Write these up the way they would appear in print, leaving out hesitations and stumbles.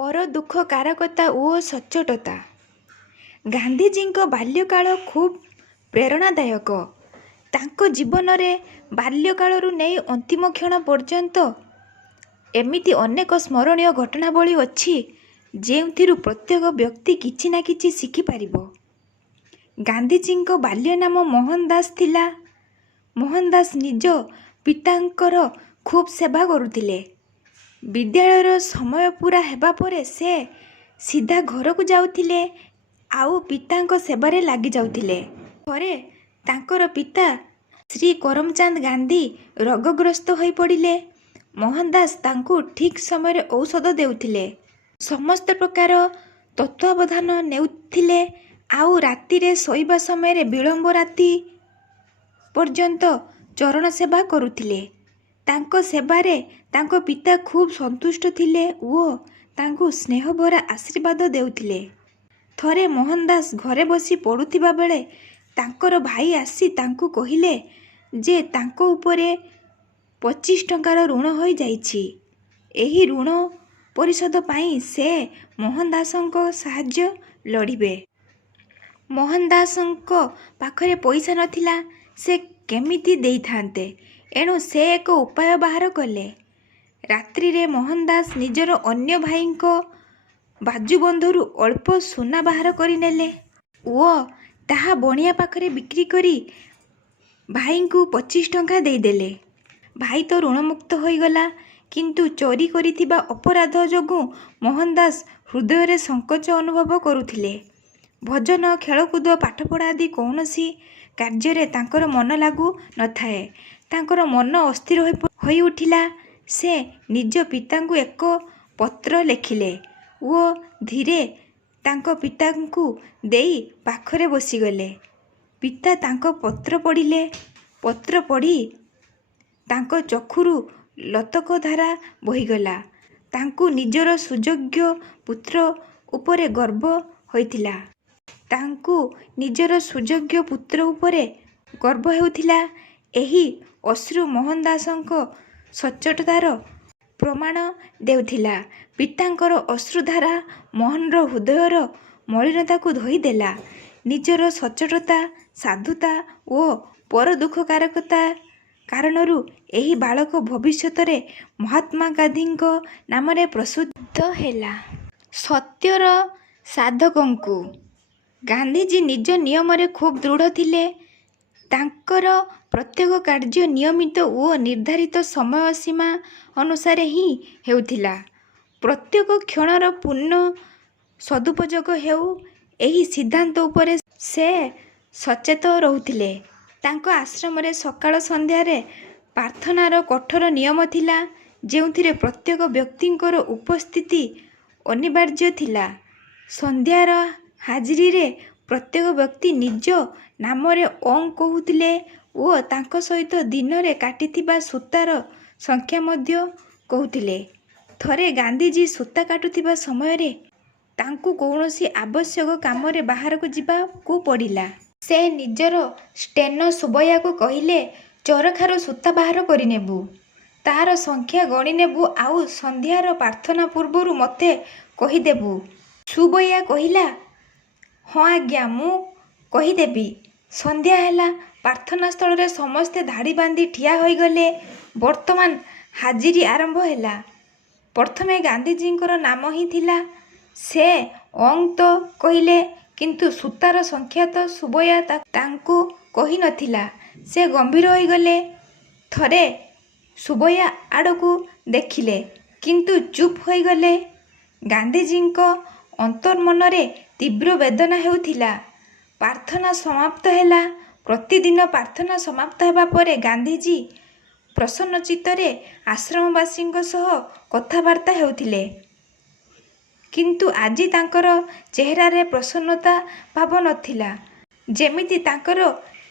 ପର ଦୁଃଖ କାରକତା ଓ ସଚ୍ଚୋଟତା। ଗାନ୍ଧିଜୀଙ୍କ ବାଲ୍ୟକାଳ ଖୁବ୍ ପ୍ରେରଣାଦାୟକ। ତାଙ୍କ ଜୀବନରେ ବାଲ୍ୟକାଳରୁ ନେଇ ଅନ୍ତିମ କ୍ଷଣ ପର୍ଯ୍ୟନ୍ତ ଏମିତି ଅନେକ ସ୍ମରଣୀୟ ଘଟଣାବଳୀ ଅଛି ଯେଉଁଥିରୁ ପ୍ରତ୍ୟେକ ବ୍ୟକ୍ତି କିଛି ନା କିଛି ଶିଖିପାରିବ। ଗାନ୍ଧିଜୀଙ୍କ ବାଲ୍ୟ ନାମ ମୋହନ ଦାସ ଥିଲା। ମୋହନ ଦାସ ନିଜ ପିତାଙ୍କର ଖୁବ୍ ସେବା କରୁଥିଲେ। ବିଦ୍ୟାଳୟର ସମୟ ପୁରା ହେବା ପରେ ସେ ସିଧା ଘରକୁ ଯାଉଥିଲେ ଆଉ ପିତାଙ୍କ ସେବାରେ ଲାଗି ଯାଉଥିଲେ। ଥରେ ତାଙ୍କର ପିତା ଶ୍ରୀ କରମଚାନ୍ଦ ଗାନ୍ଧୀ ରୋଗଗ୍ରସ୍ତ ହୋଇ ପଡ଼ିଲେ। ମୋହନ ଦାସ ତାଙ୍କୁ ଠିକ୍ ସମୟରେ ଔଷଧ ଦେଉଥିଲେ, ସମସ୍ତ ପ୍ରକାର ତତ୍ତ୍ୱାବଧାନ ନେଉଥିଲେ ଆଉ ରାତିରେ ଶୋଇବା ସମୟରେ ବିଳମ୍ବ ରାତି ପର୍ଯ୍ୟନ୍ତ ଚରଣ ସେବା କରୁଥିଲେ। ତାଙ୍କ ସେବାରେ ତାଙ୍କ ପିତା ଖୁବ୍ ସନ୍ତୁଷ୍ଟ ଥିଲେ ଓ ତାଙ୍କୁ ସ୍ନେହଭରା ଆଶୀର୍ବାଦ ଦେଉଥିଲେ। ଥରେ ମୋହନ ଦାସ ଘରେ ବସି ପଢ଼ୁଥିବା ବେଳେ ତାଙ୍କର ଭାଇ ଆସି ତାଙ୍କୁ କହିଲେ ଯେ ତାଙ୍କ ଉପରେ 25 ଟଙ୍କାର ଋଣ ହୋଇଯାଇଛି। ଏହି ଋଣ ପରିଶୋଧ ପାଇଁ ସେ ମୋହନ ଦାସଙ୍କ ସାହାଯ୍ୟ ଲୋଡ଼ିବେ। ମୋହନ ଦାସଙ୍କ ପାଖରେ ପଇସା ନଥିଲା, ସେ କେମିତି ଦେଇଥାନ୍ତେ? ଏଣୁ ସେ ଏକ ଉପାୟ ବାହାର କଲେ। ରାତ୍ରିରେ ମୋହନ ଦାସ ନିଜର ଅନ୍ୟ ଭାଇଙ୍କ ବାଜୁବନ୍ଧରୁ ଅଳ୍ପ ସୁନା ବାହାର କରିନେଲେ ଓ ତାହା ବଣିଆ ପାଖରେ ବିକ୍ରି କରି ଭାଇଙ୍କୁ 25 ଟଙ୍କା ଦେଇଦେଲେ। ଭାଇ ତ ଋଣମୁକ୍ତ ହୋଇଗଲା, କିନ୍ତୁ ଚୋରି କରିଥିବା ଅପରାଧ ଯୋଗୁଁ ମୋହନ ଦାସ ହୃଦୟରେ ସଙ୍କୋଚ ଅନୁଭବ କରୁଥିଲେ। ଭଜନ, ଖେଳକୁଦ, ପାଠପଢ଼ା ଆଦି କୌଣସି କାର୍ଯ୍ୟରେ ତାଙ୍କର ମନ ଲାଗୁ ନଥାଏ। ତାଙ୍କର ମନ ଅସ୍ଥିର ହୋଇଉଠିଲା। ସେ ନିଜ ପିତାଙ୍କୁ ଏକ ପତ୍ର ଲେଖିଲେ ଓ ଧୀରେ ତାଙ୍କ ପିତାଙ୍କୁ ଦେଇ ପାଖରେ ବସିଗଲେ। ପିତା ତାଙ୍କ ପତ୍ର ପଢ଼ିଲେ। ପତ୍ର ପଢ଼ି ତାଙ୍କ ଚକ୍ଷୁରୁ ଲୋତକଧାରା ବହିଗଲା। ତାଙ୍କୁ ନିଜର ସୁଯୋଗ୍ୟ ପୁତ୍ର ଉପରେ ଗର୍ବ ହୋଇଥିଲା। ତାଙ୍କୁ ନିଜର ସୁଯୋଗ୍ୟ ପୁତ୍ର ଉପରେ ଗର୍ବ ହେଉଥିଲା। ଏହି ଅଶ୍ରୁ ମୋହନ ଦାସଙ୍କ ସଚ୍ଚୋଟତାର ପ୍ରମାଣ ଦେଉଥିଲା। ପିତାଙ୍କର ଅଶ୍ରୁଧାରା ମୋହନର ହୃଦୟର ମଳିନତାକୁ ଧୋଇଦେଲା। ନିଜର ସଚ୍ଚୋଟତା, ସାଧୁତା ଓ ପର ଦୁଃଖକାରକତା କାରଣରୁ ଏହି ବାଳକ ଭବିଷ୍ୟତରେ ମହାତ୍ମା ଗାନ୍ଧୀଙ୍କ ନାମରେ ପ୍ରସିଦ୍ଧ ହେଲା। ସତ୍ୟର ସାଧକଙ୍କୁ ଗାନ୍ଧିଜୀ ନିଜ ନିୟମରେ ଖୁବ୍ ଦୃଢ଼ ଥିଲେ। ତାଙ୍କର ପ୍ରତ୍ୟେକ କାର୍ଯ୍ୟ ନିୟମିତ ଓ ନିର୍ଦ୍ଧାରିତ ସମୟସୀମା ଅନୁସାରେ ହିଁ ହେଉଥିଲା। ପ୍ରତ୍ୟେକ କ୍ଷଣର ପୂର୍ଣ୍ଣ ସଦୁପଯୋଗ ହେଉ, ଏହି ସିଦ୍ଧାନ୍ତ ଉପରେ ସେ ସଚେତ ରହୁଥିଲେ। ତାଙ୍କ ଆଶ୍ରମରେ ସକାଳ ସନ୍ଧ୍ୟାରେ ପ୍ରାର୍ଥନାର କଠୋର ନିୟମ ଥିଲା, ଯେଉଁଥିରେ ପ୍ରତ୍ୟେକ ବ୍ୟକ୍ତିଙ୍କର ଉପସ୍ଥିତି ଅନିବାର୍ଯ୍ୟ ଥିଲା। ସନ୍ଧ୍ୟାର ହାଜରୀରେ ପ୍ରତ୍ୟେକ ବ୍ୟକ୍ତି ନିଜ ନାମରେ ଓଁ କହୁଥିଲେ ଓ ତାଙ୍କ ସହିତ ଦିନରେ କାଟିଥିବା ସୂତାର ସଂଖ୍ୟା ମଧ୍ୟ କହୁଥିଲେ। ଥରେ ଗାନ୍ଧିଜୀ ସୂତା କାଟୁଥିବା ସମୟରେ ତାଙ୍କୁ କୌଣସି ଆବଶ୍ୟକ କାମରେ ବାହାରକୁ ଯିବାକୁ ପଡ଼ିଲା। ସେ ନିଜର ଷ୍ଟେନୋ ସୁବୈୟାକୁ କହିଲେ, ଚରଖାରୁ ସୂତା ବାହାର କରିନେବୁ, ତାହାର ସଂଖ୍ୟା ଗଣିନେବୁ ଆଉ ସନ୍ଧ୍ୟାର ପ୍ରାର୍ଥନା ପୂର୍ବରୁ ମୋତେ କହିଦେବୁ। ସୁବୈୟା କହିଲା, ହଁ ଆଜ୍ଞା, ମୁଁ କହିଦେବି। ସନ୍ଧ୍ୟା ହେଲା। ପ୍ରାର୍ଥନାସ୍ଥଳରେ ସମସ୍ତେ ଧାଡ଼ି ବାନ୍ଧି ଠିଆ ହୋଇଗଲେ। ବର୍ତ୍ତମାନ ହାଜିରୀ ଆରମ୍ଭ ହେଲା। ପ୍ରଥମେ ଗାନ୍ଧିଜୀଙ୍କର ନାମ ହିଁ ଥିଲା। ସେ ଓଁ ତ କହିଲେ, କିନ୍ତୁ ସୂତାର ସଂଖ୍ୟା ତ ସୁବୈୟା ତାଙ୍କୁ କହି ନଥିଲା। ସେ ଗମ୍ଭୀର ହୋଇଗଲେ। ଥରେ ସୁବୈୟା ଆଡ଼କୁ ଦେଖିଲେ, କିନ୍ତୁ ଚୁପ୍ ହୋଇଗଲେ। ଗାନ୍ଧିଜୀଙ୍କ ଅନ୍ତର୍ମନରେ ତୀବ୍ର ବେଦନା ହେଉଥିଲା। ପ୍ରାର୍ଥନା ସମାପ୍ତ ହେଲା। ପ୍ରତିଦିନ ପ୍ରାର୍ଥନା ସମାପ୍ତ ହେବା ପରେ ଗାନ୍ଧିଜୀ ପ୍ରସନ୍ନଚିତ୍ତରେ ଆଶ୍ରମବାସୀଙ୍କ ସହ କଥାବାର୍ତ୍ତା ହେଉଥିଲେ। କିନ୍ତୁ ଆଜି ତାଙ୍କର ଚେହେରାରେ ପ୍ରସନ୍ନତା ଭାବ ନଥିଲା, ଯେମିତି ତାଙ୍କର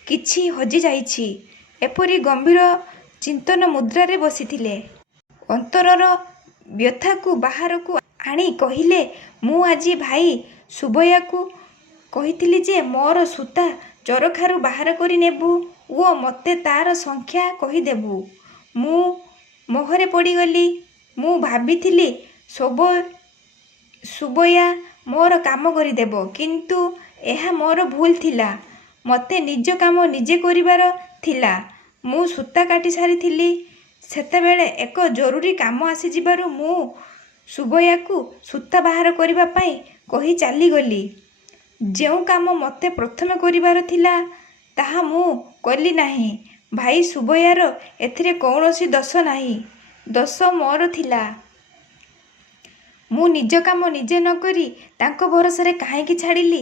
କିଛି ହଜିଯାଇଛି। ଏପରି ଗମ୍ଭୀର ଚିନ୍ତନ ମୁଦ୍ରାରେ ବସିଥିଲେ। ଅନ୍ତରର ବ୍ୟଥାକୁ ବାହାରକୁ ଆଣି କହିଲେ, ମୁଁ ଆଜି ଭାଇ ସୁବୈୟାକୁ କହିଥିଲି ଯେ ମୋର ସୂତା ଚରଖାରୁ ବାହାର କରି ନେବୁ ଓ ମୋତେ ତାର ସଂଖ୍ୟା କହିଦେବୁ। ମୁଁ ମୋହରେ ପଡ଼ିଗଲି। ମୁଁ ଭାବିଥିଲି ସୁବୈୟା ସୁବୟା ମୋର କାମ କରିଦେବ, କିନ୍ତୁ ଏହା ମୋର ଭୁଲ ଥିଲା। ମୋତେ ନିଜ କାମ ନିଜେ କରିବାର ଥିଲା। ମୁଁ ସୂତା କାଟି ସାରିଥିଲି। ସେତେବେଳେ ଏକ ଜରୁରୀ କାମ ଆସିଯିବାରୁ ମୁଁ ସୁବୟାକୁ ସୂତା ବାହାର କରିବା ପାଇଁ କହି ଚାଲିଗଲି। ଯେଉଁ କାମ ମୋତେ ପ୍ରଥମେ କରିବାର ଥିଲା ତାହା ମୁଁ କଲି ନାହିଁ। ଭାଇ ସୁବୟାର ଏଥିରେ କୌଣସି ଦୋଷ ନାହିଁ। ଦୋଷ ମୋର ଥିଲା। ମୁଁ ନିଜ କାମ ନିଜେ ନ କରି ତାଙ୍କ ଭରସାରେ କାହିଁକି ଛାଡ଼ିଲି?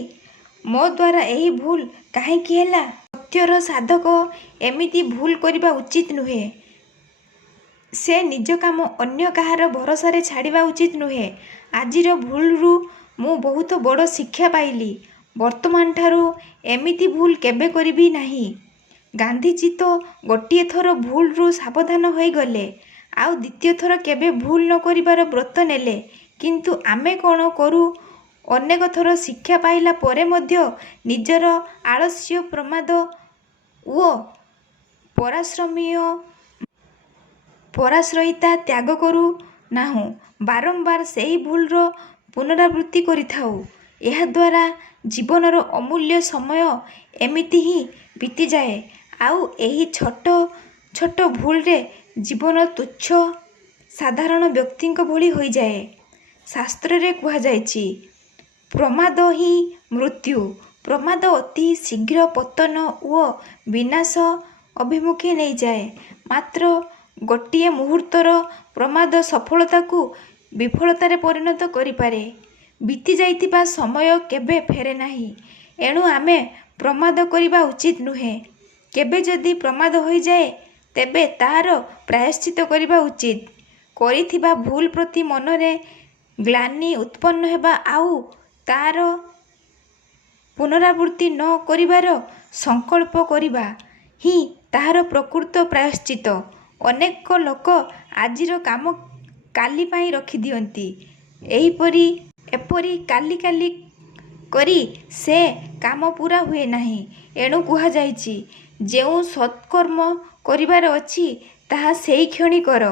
ମୋ ଦ୍ୱାରା ଏହି ଭୁଲ କାହିଁକି ହେଲା? ସତ୍ୟର ସାଧକ ଏମିତି ଭୁଲ କରିବା ଉଚିତ ନୁହେଁ। ସେ ନିଜ କାମ ଅନ୍ୟ କାହାର ଭରସାରେ ଛାଡ଼ିବା ଉଚିତ ନୁହେଁ। ଆଜିର ଭୁଲରୁ ମୁଁ ବହୁତ ବଡ଼ ଶିକ୍ଷା ପାଇଲି। ବର୍ତ୍ତମାନଠାରୁ ଏମିତି ଭୁଲ କେବେ କରିବି ନାହିଁ। ଗାନ୍ଧିଜୀ ତ ଗୋଟିଏ ଥର ଭୁଲରୁ ସାବଧାନ ହୋଇଗଲେ, ଆଉ ଦ୍ୱିତୀୟ ଥର କେବେ ଭୁଲ ନ କରିବାର ବ୍ରତ ନେଲେ। କିନ୍ତୁ ଆମେ କ'ଣ କରୁ? ଅନେକ ଥର ଶିକ୍ଷା ପାଇଲା ପରେ ମଧ୍ୟ ନିଜର ଆଳସ୍ୟ, ପ୍ରମାଦ ଓ ପରାଶ୍ରୟିତା ତ୍ୟାଗ କରୁ ନାହୁଁ। ବାରମ୍ବାର ସେହି ଭୁଲର ପୁନରାବୃତ୍ତି କରିଥାଉ। ଏହାଦ୍ୱାରା ଜୀବନର ଅମୂଲ୍ୟ ସମୟ ଏମିତି ହିଁ ବିତିଯାଏ। ଆଉ ଏହି ଛୋଟ ଛୋଟ ଭୁଲରେ ଜୀବନ ତୁଚ୍ଛ ସାଧାରଣ ବ୍ୟକ୍ତିଙ୍କ ଭଳି ହୋଇଯାଏ। ଶାସ୍ତ୍ରରେ କୁହାଯାଇଛି, ପ୍ରମାଦ ହିଁ ମୃତ୍ୟୁ। ପ୍ରମାଦ ଅତି ଶୀଘ୍ର ପତନ ଓ ବିନାଶ ଅଭିମୁଖେ ନେଇଯାଏ। ମାତ୍ର ଗୋଟିଏ ମୁହୂର୍ତ୍ତର ପ୍ରମାଦ ସଫଳତାକୁ ବିଫଳତାରେ ପରିଣତ କରିପାରେ। ବିତିଯାଇଥିବା ସମୟ କେବେ ଫେରେ ନାହିଁ। ଏଣୁ ଆମେ ପ୍ରମାଦ କରିବା ଉଚିତ ନୁହେଁ। କେବେ ଯଦି ପ୍ରମାଦ ହୋଇଯାଏ, ତେବେ ତାହାର ପ୍ରାୟଶ୍ଚିତ କରିବା ଉଚିତ। କରିଥିବା ଭୁଲ ପ୍ରତି ମନରେ ଗ୍ଳାନି ଉତ୍ପନ୍ନ ହେବା ଆଉ ତା'ର ପୁନରାବୃତ୍ତି ନ କରିବାର ସଂକଳ୍ପ କରିବା ହିଁ ତାହାର ପ୍ରକୃତ ପ୍ରାୟଶ୍ଚିତ। ଅନେକ ଲୋକ ଆଜିର କାମ କାଲି ପାଇଁ ରଖିଦିଅନ୍ତି। ଏପରି କାଲି କାଲି କରି ସେ କାମ ପୂରା ହୁଏ ନାହିଁ। ଏଣୁ କୁହାଯାଇଛି, ଯେଉଁ ସତ୍କର୍ମ କରିବାର ଅଛି ତାହା ସେଇକ୍ଷଣି କର,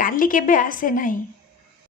କାଲି କେବେ ଆସେ ନାହିଁ।